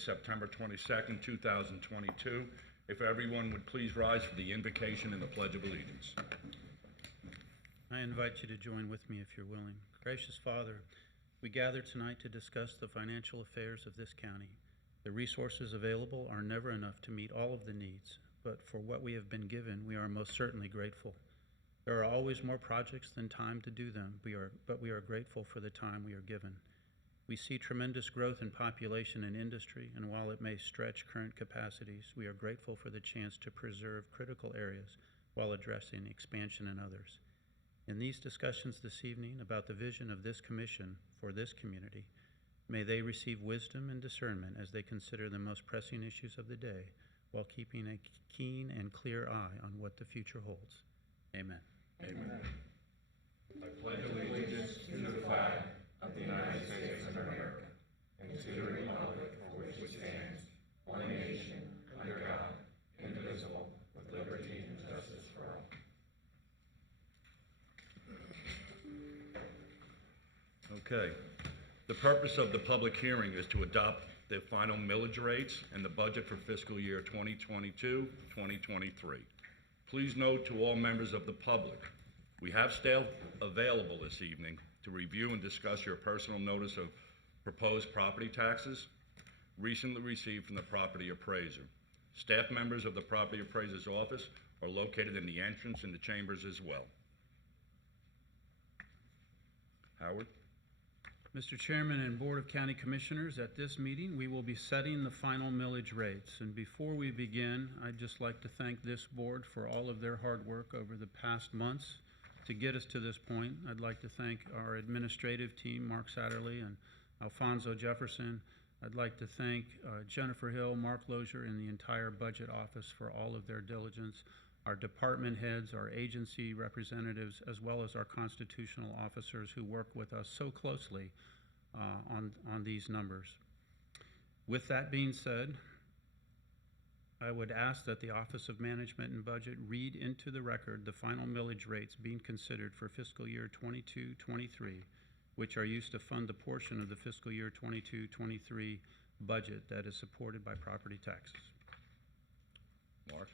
September 22nd, 2022. If everyone would please rise for the invocation and the Pledge of Allegiance. I invite you to join with me if you're willing. Gracious Father, we gather tonight to discuss the financial affairs of this county. The resources available are never enough to meet all of the needs, but for what we have been given, we are most certainly grateful. There are always more projects than time to do them, but we are grateful for the time we are given. We see tremendous growth in population and industry, and while it may stretch current capacities, we are grateful for the chance to preserve critical areas while addressing expansion in others. In these discussions this evening about the vision of this commission for this community, may they receive wisdom and discernment as they consider the most pressing issues of the day, while keeping a keen and clear eye on what the future holds. Amen. Amen. I pledge allegiance to the flag of the United States of America and to the republic for which it stands, one nation, under God, indivisible, with liberty and justice for all. Okay. The purpose of the public hearing is to adopt the final millage rates and the budget for fiscal year 2022-2023. Please note to all members of the public, we have staff available this evening to review and discuss your personal notice of proposed property taxes recently received from the property appraiser. Staff members of the property appraiser's office are located in the entrance in the chambers as well. Howard? Mr. Chairman and Board of County Commissioners, at this meeting, we will be setting the final millage rates. And before we begin, I'd just like to thank this board for all of their hard work over the past months to get us to this point. I'd like to thank our administrative team, Mark Satterley and Alfonso Jefferson. I'd like to thank Jennifer Hill, Mark Lozier, and the entire budget office for all of their diligence, our department heads, our agency representatives, as well as our constitutional officers who work with us so closely on these numbers. With that being said, I would ask that the Office of Management and Budget read into the record the final millage rates being considered for fiscal year 22-23, which are used to fund the portion of the fiscal year 22-23 budget that is supported by property taxes. Mark?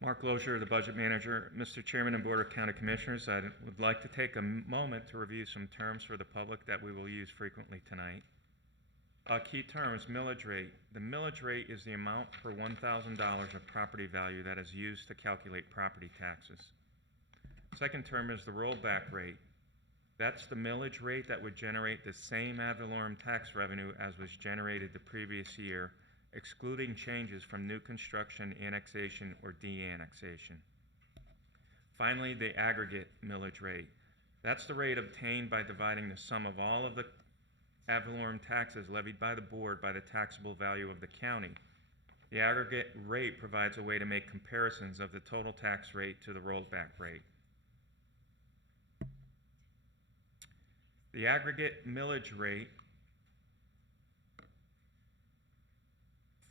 Mark Lozier, the Budget Manager. Mr. Chairman and Board of County Commissioners, I would like to take a moment to review some terms for the public that we will use frequently tonight. Key terms, millage rate. The millage rate is the amount per $1,000 of property value that is used to calculate property taxes. Second term is the rollback rate. That's the millage rate that would generate the same ad valorem tax revenue as was generated the previous year, excluding changes from new construction, annexation, or de-annexation. Finally, the aggregate millage rate. That's the rate obtained by dividing the sum of all of the ad valorem taxes levied by the board by the taxable value of the county. The aggregate rate provides a way to make comparisons of the total tax rate to the rollback rate. The aggregate millage rate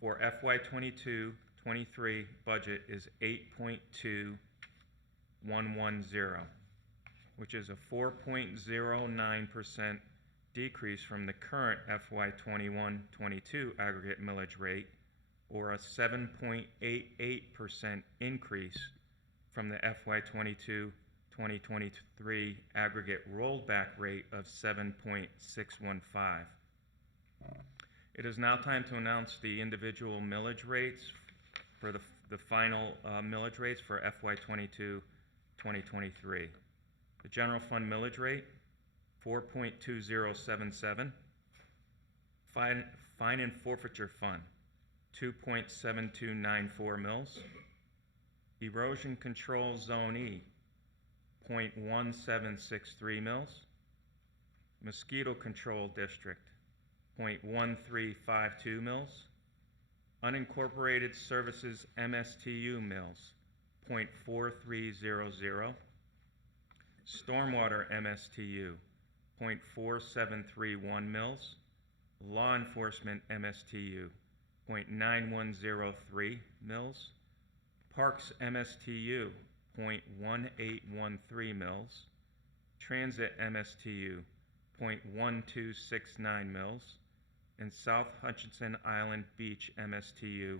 for FY 22-23 budget is 8.2110, which is a 4.09% decrease from the current FY 21-22 aggregate millage rate, or a 7.88% increase from the FY 22-2023 aggregate rollback rate of 7.615. It is now time to announce the individual millage rates for the final millage rates for FY 22-2023. The general fund millage rate, 4.2077. Fine and forfeiture fund, 2.7294 mils. Erosion control zone E, 0.1763 mils. Mosquito control district, 0.1352 mils. Unincorporated services MSTU mills, 0.4300. Stormwater MSTU, 0.4731 mils. Law enforcement MSTU, 0.9103 mils. Parks MSTU, 0.1813 mils. Transit MSTU, 0.1269 mils. and South Hutchinson Island Beach MSTU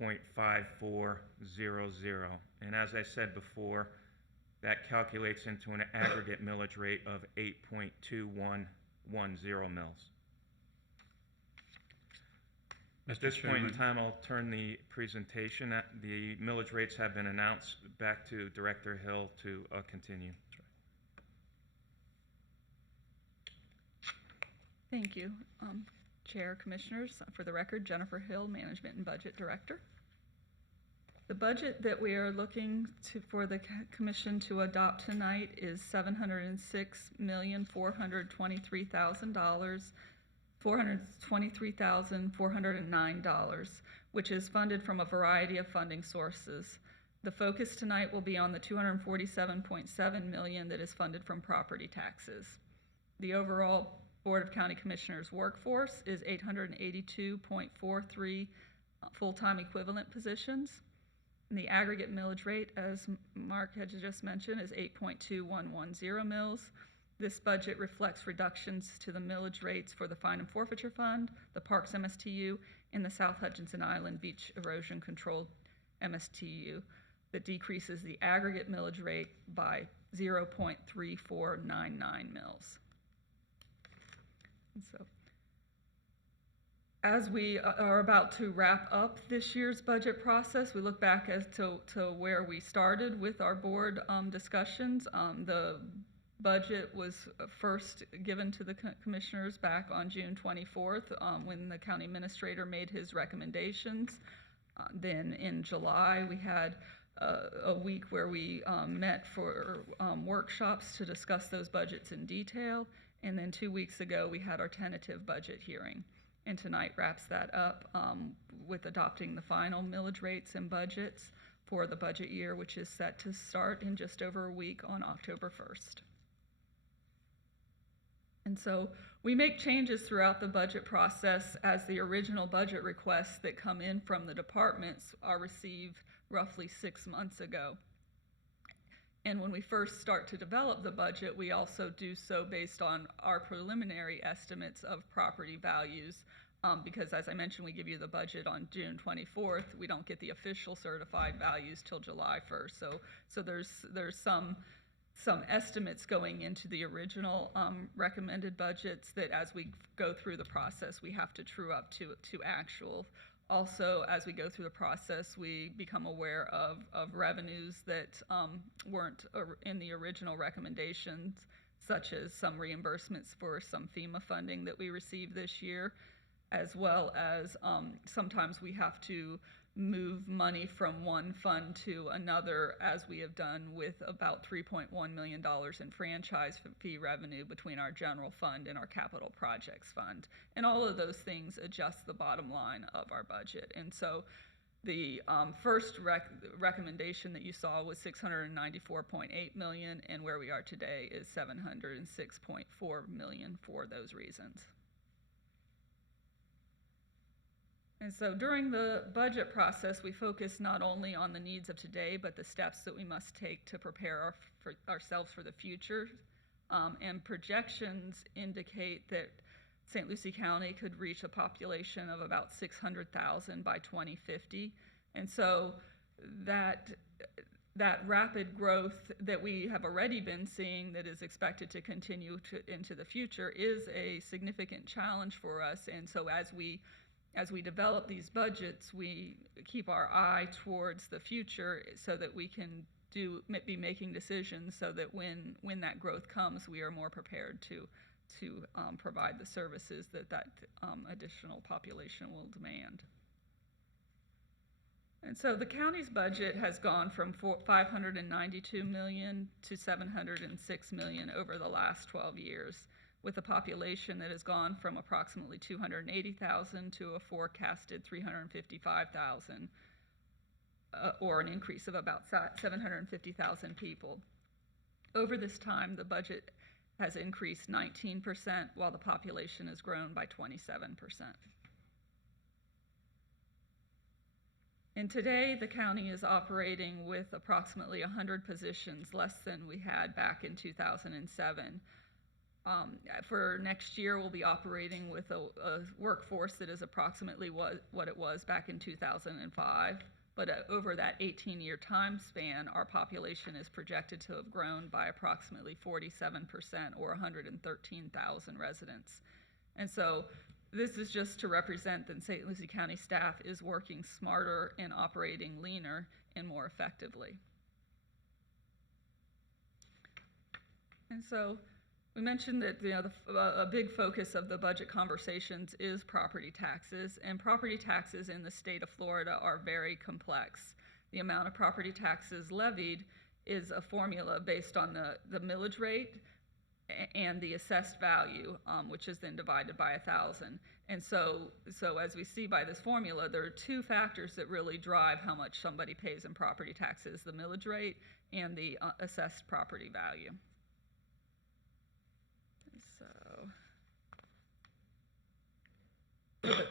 0.5400. And as I said before, that calculates into an aggregate millage rate of 8.2110 mils. At this point in time, I'll turn the presentation. The millage rates have been announced back to Director Hill to continue. Thank you, Chair, Commissioners. For the record, Jennifer Hill, Management and Budget Director. The budget that we are looking for the Commission to adopt tonight is $706,423,000, $423,409, which is funded from a variety of funding sources. The focus tonight will be on the $247.7 million that is funded from property taxes. The overall Board of County Commissioners workforce is 882.43 full-time equivalent positions. And the aggregate millage rate, as Mark had just mentioned, is 8.2110 mils. This budget reflects reductions to the millage rates for the Fine and Forfeiture Fund, the Parks MSTU, and the South Hutchinson Island Beach Erosion Control MSTU that decreases the aggregate millage rate by 0.3499 mils. And so, as we are about to wrap up this year's budget process, we look back as to where we started with our board discussions. The budget was first given to the commissioners back on June 24th when the county administrator made his recommendations. Then in July, we had a week where we met for workshops to discuss those budgets in detail. And then 2 weeks ago, we had our tentative budget hearing. And tonight wraps that up with adopting the final millage rates and budgets for the budget year, which is set to start in just over a week on October 1st. And so we make changes throughout the budget process as the original budget requests that come in from the departments are received roughly 6 months ago. And when we first start to develop the budget, we also do so based on our preliminary estimates of property values. Because as I mentioned, we give you the budget on June 24th. We don't get the official certified values till July 1st. So there's some estimates going into the original recommended budgets that as we go through the process, we have to true up to actual. Also, as we go through the process, we become aware of revenues that weren't in the original recommendations, such as some reimbursements for some FEMA funding that we received this year, as well as sometimes we have to move money from one fund to another, as we have done with about $3.1 million in franchise fee revenue between our general fund and our capital projects fund. And all of those things adjust the bottom line of our budget. And so the first recommendation that you saw was $694.8 million, and where we are today is $706.4 million for those reasons. And so during the budget process, we focus not only on the needs of today, but the steps that we must take to prepare ourselves for the future. And projections indicate that St. Lucie County could reach a population of about 600,000 by 2050. And so that rapid growth that we have already been seeing that is expected to continue into the future is a significant challenge for us. And so as we develop these budgets, we keep our eye towards the future so that we can be making decisions so that when that growth comes, we are more prepared to provide the services that additional population will demand. And so the county's budget has gone from $592 million to $706 million over the last 12 years, with a population that has gone from approximately 280,000 to a forecasted 355,000, or an increase of about 750,000 people. Over this time, the budget has increased 19%, while the population has grown by 27%. And today, the county is operating with approximately 100 positions, less than we had back in 2007. For next year, we'll be operating with a workforce that is approximately what it was back in 2005. But over that 18-year time span, our population is projected to have grown by approximately 47% or 113,000 residents. And so this is just to represent that St. Lucie County staff is working smarter and operating leaner and more effectively. And so we mentioned that a big focus of the budget conversations is property taxes, and property taxes in the state of Florida are very complex. The amount of property taxes levied is a formula based on the millage rate and the assessed value, which is then divided by 1,000. And so as we see by this formula, there are two factors that really drive how much somebody pays in property taxes: the millage rate and the assessed property value. So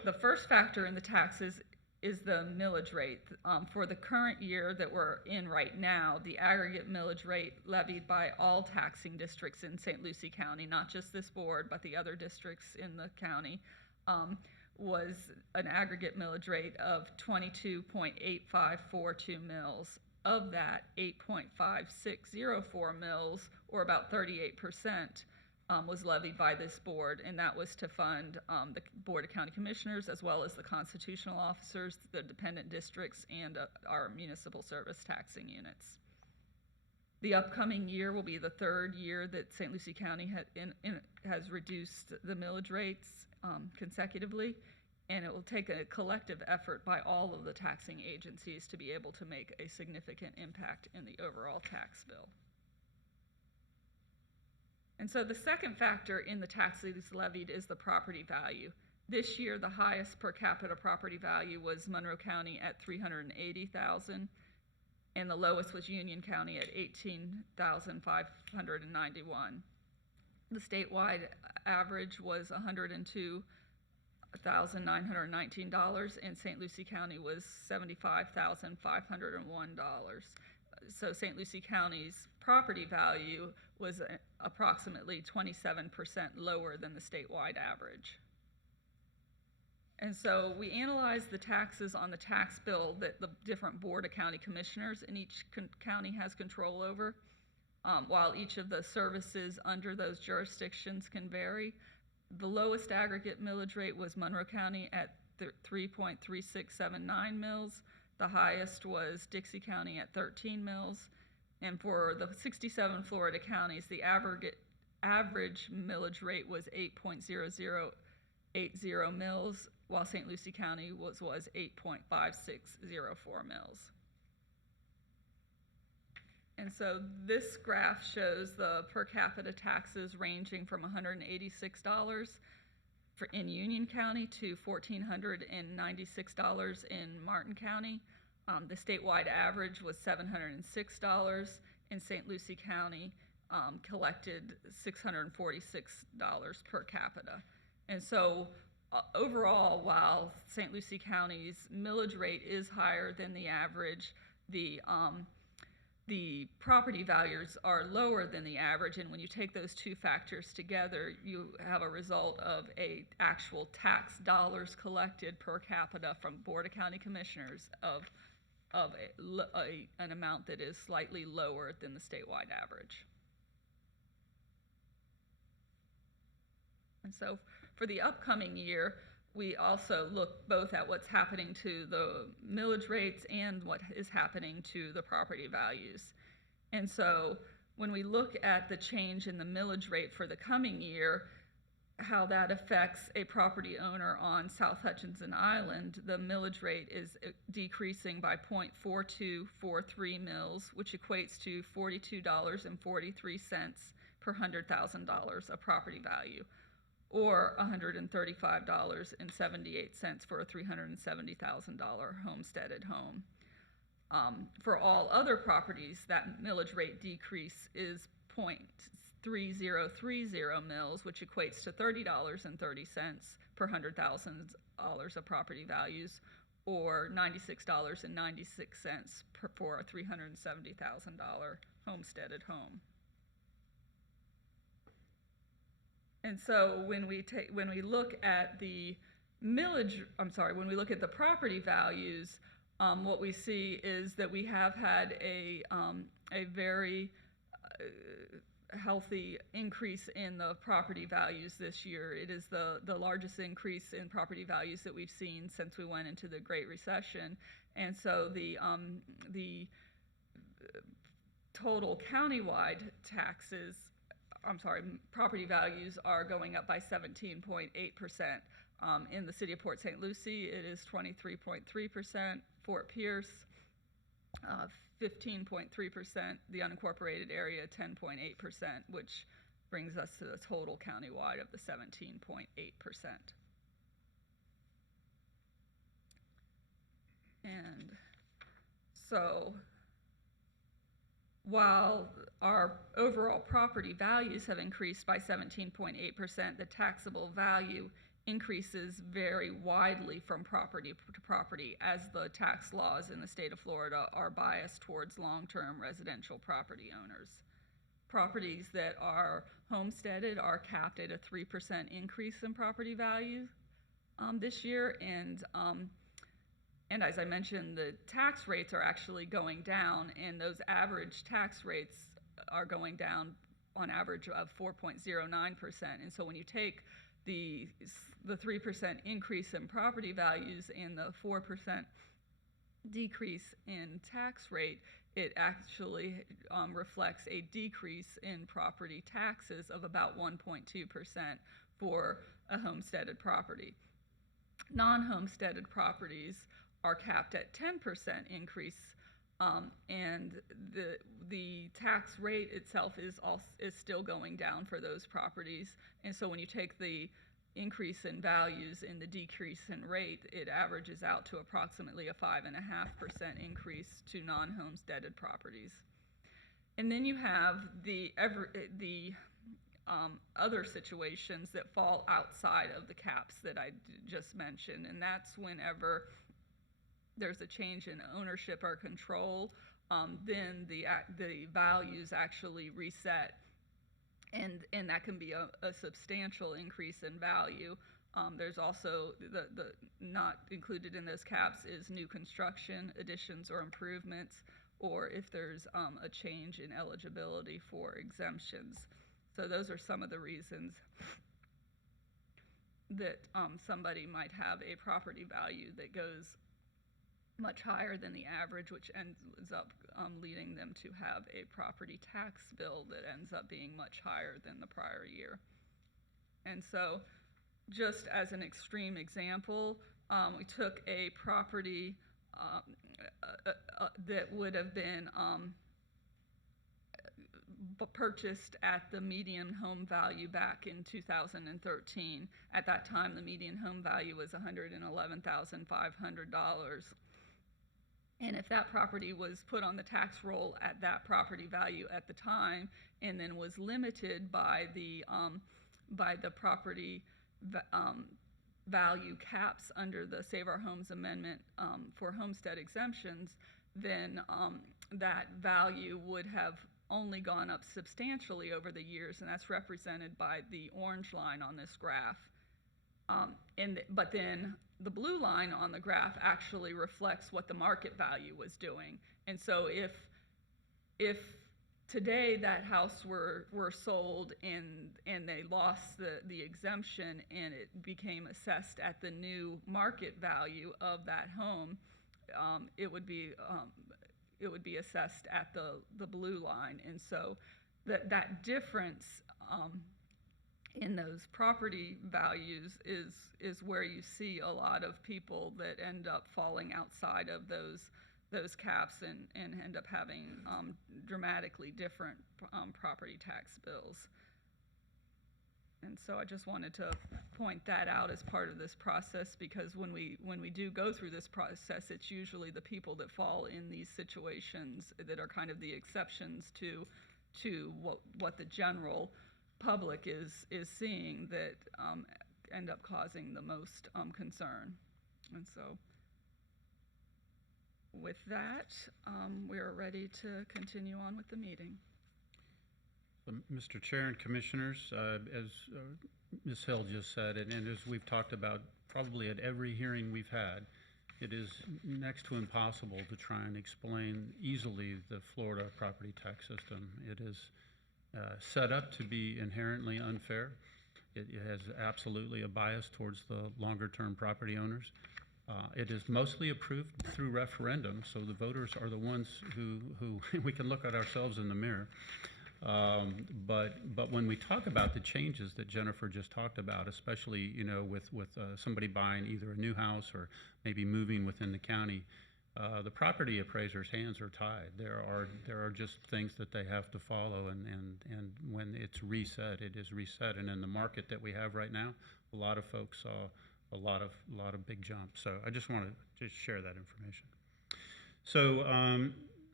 the first factor in the taxes is the millage rate. For the current year that we're in right now, the aggregate millage rate levied by all taxing districts in St. Lucie County, not just this board, but the other districts in the county, was an aggregate millage rate of 22.8542 mils. Of that, 8.5604 mils, or about 38%, was levied by this board, and that was to fund the Board of County Commissioners, as well as the constitutional officers, the dependent districts, and our municipal service taxing units. The upcoming year will be the third year that St. Lucie County has reduced the millage rates consecutively, and it will take a collective effort by all of the taxing agencies to be able to make a significant impact in the overall tax bill. And so the second factor in the taxes levied is the property value. This year, the highest per capita property value was Monroe County at $380,000, and the lowest was Union County at $18,591. The statewide average was $102,919, and St. Lucie County was $75,501. So St. Lucie County's property value was approximately 27% lower than the statewide average. And so we analyzed the taxes on the tax bill that the different Board of County Commissioners in each county has control over. While each of the services under those jurisdictions can vary, the lowest aggregate millage rate was Monroe County at 3.3679 mils. The highest was Dixie County at 13 mils. And for the 67 Florida counties, the average millage rate was 8.0080 mils, while St. Lucie County was 8.5604 mils. And so this graph shows the per capita taxes ranging from $186 in Union County to $1,496 in Martin County. The statewide average was $706, and St. Lucie County collected $646 per capita. And so overall, while St. Lucie County's millage rate is higher than the average, the property values are lower than the average, and when you take those two factors together, you have a result of actual tax dollars collected per capita from Board of County Commissioners of an amount that is slightly lower than the statewide average. And so for the upcoming year, we also look both at what's happening to the millage rates and what is happening to the property values. And so when we look at the change in the millage rate for the coming year, how that affects a property owner on South Hutchinson Island, the millage rate is decreasing by 0.4243 mils, which equates to $42.43 per $100,000 of property value, or $135.78 for a $370,000 homesteaded home. For all other properties, that millage rate decrease is 0.3030 mils, which equates to $30.30 per $100,000 of property values, or $96.96 for a $370,000 homesteaded home. And so when we look at the when we look at the property values, what we see is that we have had a very healthy increase in the property values this year. It is the largest increase in property values that we've seen since we went into the Great Recession. And so the total countywide property values are going up by 17.8%. In the city of Port St. Lucie, it is 23.3%. Fort Pierce, 15.3%. The unincorporated area, 10.8%, which brings us to the total countywide of the 17.8%. And so, while our overall property values have increased by 17.8%, the taxable value increases very widely from property to property, as the tax laws in the state of Florida are biased towards long-term residential property owners. Properties that are homesteaded are capped at a 3% increase in property value this year, and as I mentioned, the tax rates are actually going down, and those average tax rates are going down on average of 4.09%. And so when you take the 3% increase in property values and the 4% decrease in tax rate, it actually reflects a decrease in property taxes of about 1.2% for a homesteaded property. Non-homesteaded properties are capped at 10% increase, and the tax rate itself is still going down for those properties. And so when you take the increase in values and the decrease in rate, it averages out to approximately a 5.5% increase to non-homesteaded properties. And then you have the other situations that fall outside of the caps that I just mentioned, and that's whenever there's a change in ownership or control, then the values actually reset, and that can be a substantial increase in value. There's also the not included in those caps is new construction, additions or improvements, or if there's a change in eligibility for exemptions. So those are some of the reasons that somebody might have a property value that goes much higher than the average, which ends up leading them to have a property tax bill that ends up being much higher than the prior year. And so, just as an extreme example, we took a property that would have been purchased at the median home value back in 2013. At that time, the median home value was $111,500. And if that property was put on the tax roll at that property value at the time, and then was limited by the property value caps under the Save Our Homes Amendment for homestead exemptions, then that value would have only gone up substantially over the years, and that's represented by the orange line on this graph. But then the blue line on the graph actually reflects what the market value was doing. And so if today that house were sold and they lost the exemption and it became assessed at the new market value of that home, it would be assessed at the blue line. And so that difference in those property values is where you see a lot of people that end up falling outside of those caps and end up having dramatically different property tax bills. And so I just wanted to point that out as part of this process, because when we do go through this process, it's usually the people that fall in these situations that are kind of the exceptions to what the general public is seeing that end up causing the most concern. And so with that, we are ready to continue on with the meeting. Mr. Chair and Commissioners, as Ms. Hill just said, and as we've talked about probably at every hearing we've had, it is next to impossible to try and explain easily the Florida property tax system. It is set up to be inherently unfair. It has absolutely a bias towards the longer-term property owners. It is mostly approved through referendum, so the voters are the ones who we can look at ourselves in the mirror. But when we talk about the changes that Jennifer just talked about, especially with somebody buying either a new house or maybe moving within the county, the property appraiser's hands are tied. There are just things that they have to follow, and when it's reset, it is reset. And in the market that we have right now, a lot of folks saw a lot of big jumps. So I just want to just share that information. So,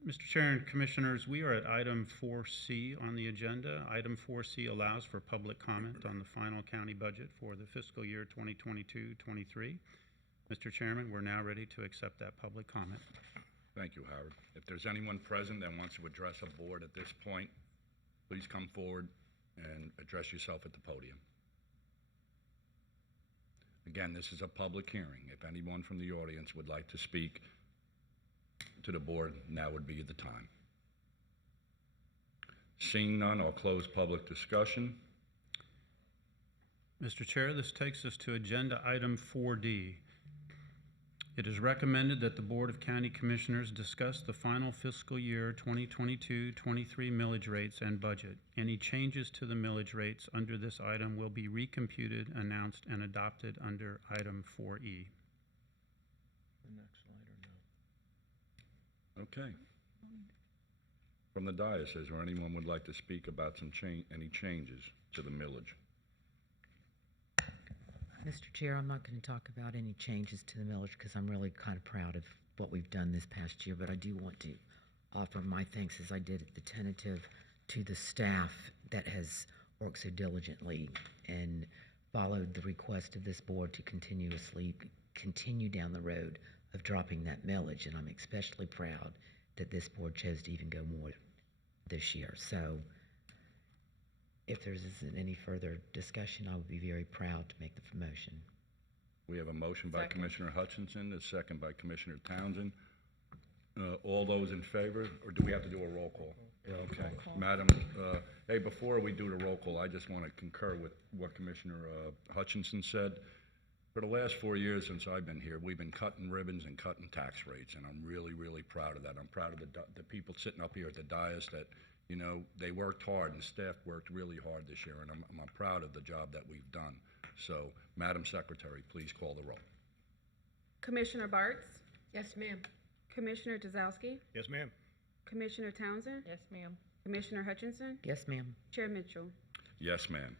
Mr. Chair and Commissioners, we are at item 4C on the agenda. Item 4C allows for public comment on the final county budget for the fiscal year 2022-23. Mr. Chairman, we're now ready to accept that public comment. Thank you, Howard. If there's anyone present that wants to address a board at this point, please come forward and address yourself at the podium. Again, this is a public hearing. If anyone from the audience would like to speak to the board, now would be the time. Seeing none, I'll close public discussion. Mr. Chair, this takes us to agenda item 4D. It is recommended that the Board of County Commissioners discuss the final fiscal year 2022-23 millage rates and budget. Any changes to the millage rates under this item will be recomputed, announced, and adopted under item 4E. The next slide or no? Okay. From the dais, is there anyone would like to speak about any changes to the millage? Mr. Chair, I'm not going to talk about any changes to the millage because I'm really kind of proud of what we've done this past year, but I do want to offer my thanks, as I did at the tentative, to the staff that has worked so diligently and followed the request of this board to continuously continue down the road of dropping that millage, and I'm especially proud that this board chose to even go more this year. So if there isn't any further discussion, I would be very proud to make the motion. We have a motion by Commissioner Hutchinson, a second by Commissioner Townsend. All those in favor, or do we have to do a roll call? Okay. Madam, hey, before we do the roll call, I just want to concur with what Commissioner Hutchinson said. For the last 4 years since I've been here, we've been cutting ribbons and cutting tax rates, and I'm really, really proud of that. I'm proud of the people sitting up here at the dais that, they worked hard, and staff worked really hard this year, and I'm proud of the job that we've done. So, Madam Secretary, please call the roll. Commissioner Bartz? Yes, ma'am. Commissioner Dazowski? Yes, ma'am. Commissioner Townsend? Yes, ma'am. Commissioner Hutchinson? Yes, ma'am. Chair Mitchell? Yes, ma'am.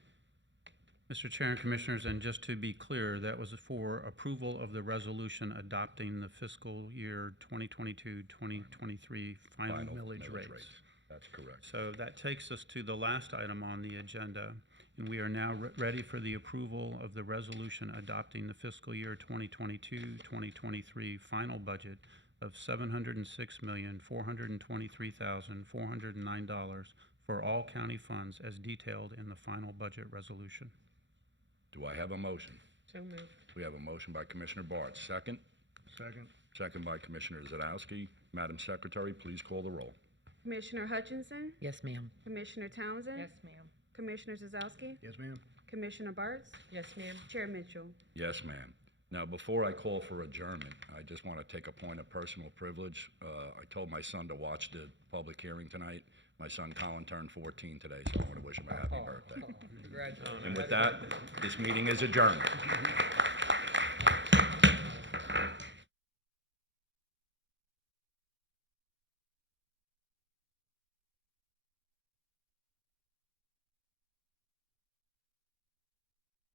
Mr. Chair and Commissioners, and just to be clear, that was for approval of the resolution adopting the fiscal year 2022-2023 final millage rates. That's correct. So that takes us to the last item on the agenda, and we are now ready for the approval of the resolution adopting the fiscal year 2022-2023 final budget of $706,423,409 for all county funds as detailed in the final budget resolution. Do I have a motion? So moved. We have a motion by Commissioner Bartz. Second? Second. Second by Commissioner Zadowski. Madam Secretary, please call the roll. Commissioner Hutchinson? Yes, ma'am. Commissioner Townsend? Yes, ma'am. Commissioner Dazowski? Yes, ma'am. Commissioner Bartz? Yes, ma'am. Chair Mitchell? Yes, ma'am. Now, before I call for adjournment, I just want to take a point of personal privilege. I told my son to watch the public hearing tonight. My son Colin turned 14 today, so I want to wish him a happy birthday. Congratulations. And with that, this meeting is adjourned.